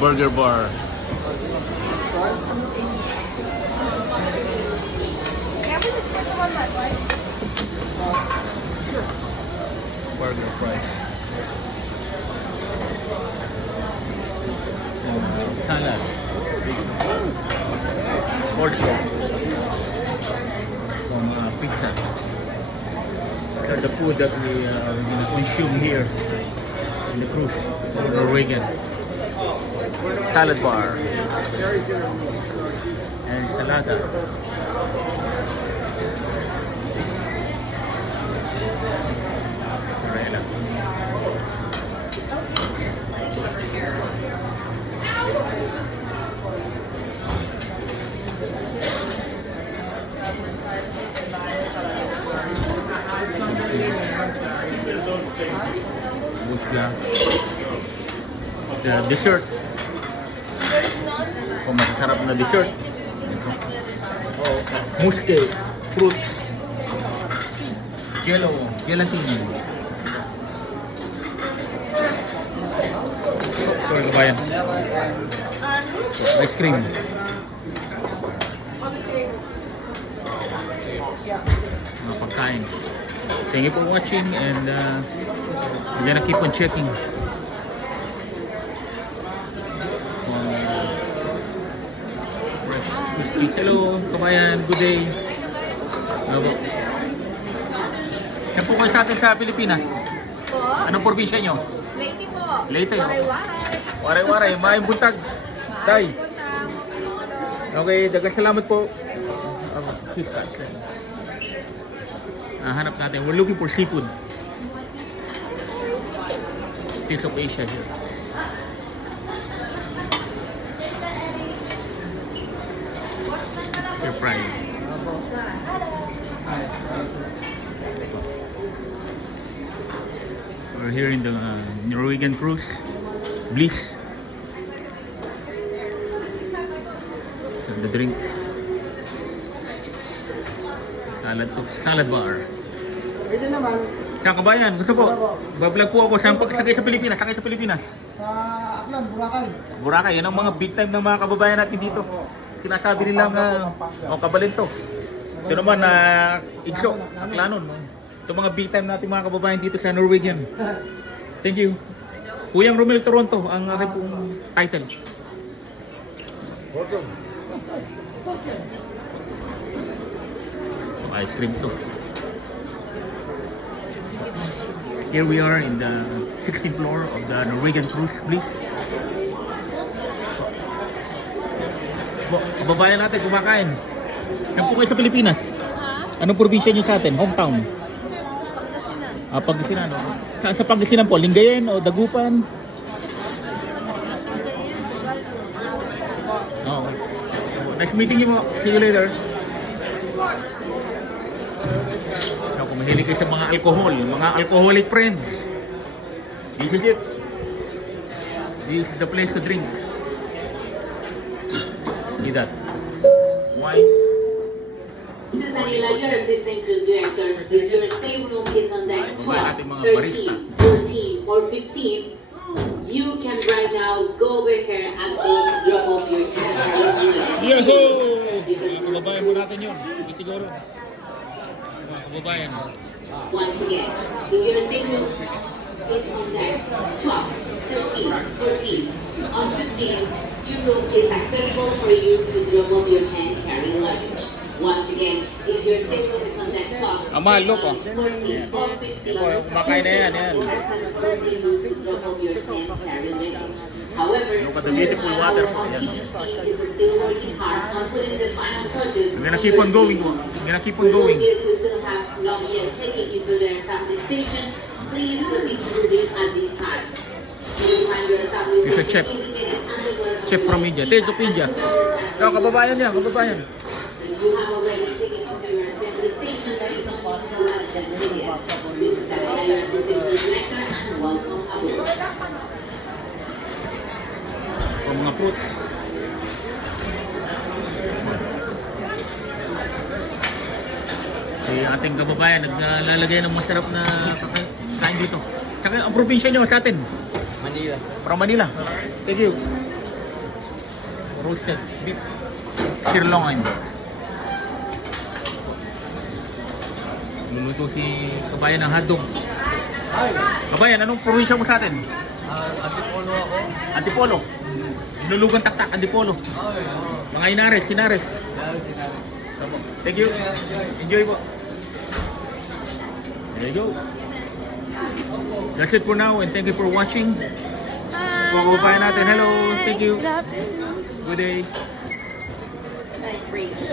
Burger bar. Burger fries. Salad. Coleslaw. Pizza. These are the food that we consume here in the cruise, Norwegian. Salad bar and salada. Mozzarella. The dessert. Kung masasarap na dessert. Mousse cake, fruits, jello, gelatin. Sorry kabayan. Ice cream. Mga pagkain. Thank you for watching and we're gonna keep on checking. Hello, kabayan. Good day. Hello. Saan po kayo sa atin sa Pilipinas? Po? Anong probinsya nyo? Leyte po. Leyte. Waray-waray. Waray-waray. Maayong buntag. Tay. Puntang. Okay, dagang salamat po. Sister. Hanap natin. We're looking for seafood. Taste of Asia here. Stir fry. We're here in the Norwegian cruise. Bliss. And the drinks. Salad to. Salad bar. Pwede naman. Saan kabayan? Gusto po? Bablog po ako. Saan sakay sa Pilipinas? Sakay sa Pilipinas. Sa Aklan, Boracay. Boracay. Yan ang mga big time ng mga kababayan natin dito. Sinasabi nilang Kabalinto. Ito naman Igso, Aklanon. Ito mga big time natin mga kababayan dito sa Norwegian. Thank you. Kuyang Romel Toronto ang aking pong title. Ice cream to. Here we are in the 16th floor of the Norwegian Cruise Bliss. Kababayan natin kumakain. Saan po kayo sa Pilipinas? Ha? Anong probinsya niyo sa atin? Hometown? Pangasinan. Pangasinan. No? Saan sa Pangasinan po? Lingayen o Dagupan? Oh. Nice meeting you po. See you later. So, kung mahilig kayo sa mga alcohol, mga alcoholic friends, this is it. This is the place to drink. See that? Wines. This is Manila, your assistant cruise director. If your stay room is on deck 12, 13, 14, or 15, you can right now go over here and drop off your carry-on. Yahoo! Kababayan mo natin yun. Hindi siguro. Mga kababayan. Once again, if your stay room is on deck 12, 13, 14, on 15, your room is accessible for you to drop off your hand carry luggage. Once again, if your stay room is on deck 12, Ah, mahal, look, oh. 14, or 15, Kumakain na yan, yan. accessible for you to drop off your hand carry luggage. However, Look at the beautiful water po. Yan. is still working hard on putting the final touches. I'm gonna keep on going. I'm gonna keep on For those going. guests who still have not yet taken into their assembly station, please proceed to do this at this time. You will find your assembly He's a station chef. indicated under the Chef from India. Tales of India. So, kababayan niya, kababayan. If you have already taken into your assembly station, then you don't want to have that video. This is your assistant director and welcome aboard. O mga fruits. Si ating kababayan naglalagay ng masarap na kain dito. Tsaka ang probinsya nyo sa atin? Manila. From Manila. Thank you. roasted beef sirloin. Luluto si kabayan ng hotdog. Kabayan, anong probinsya mo sa atin? Antipolo ako. Antipolo. Inulugan taktak, Antipolo. Mga Inares, Sinares. Thank you. Enjoy po. There you go. That's it for now and thank you for watching. Mga kababayan natin, hello. Thank you. Good day. Nice reach.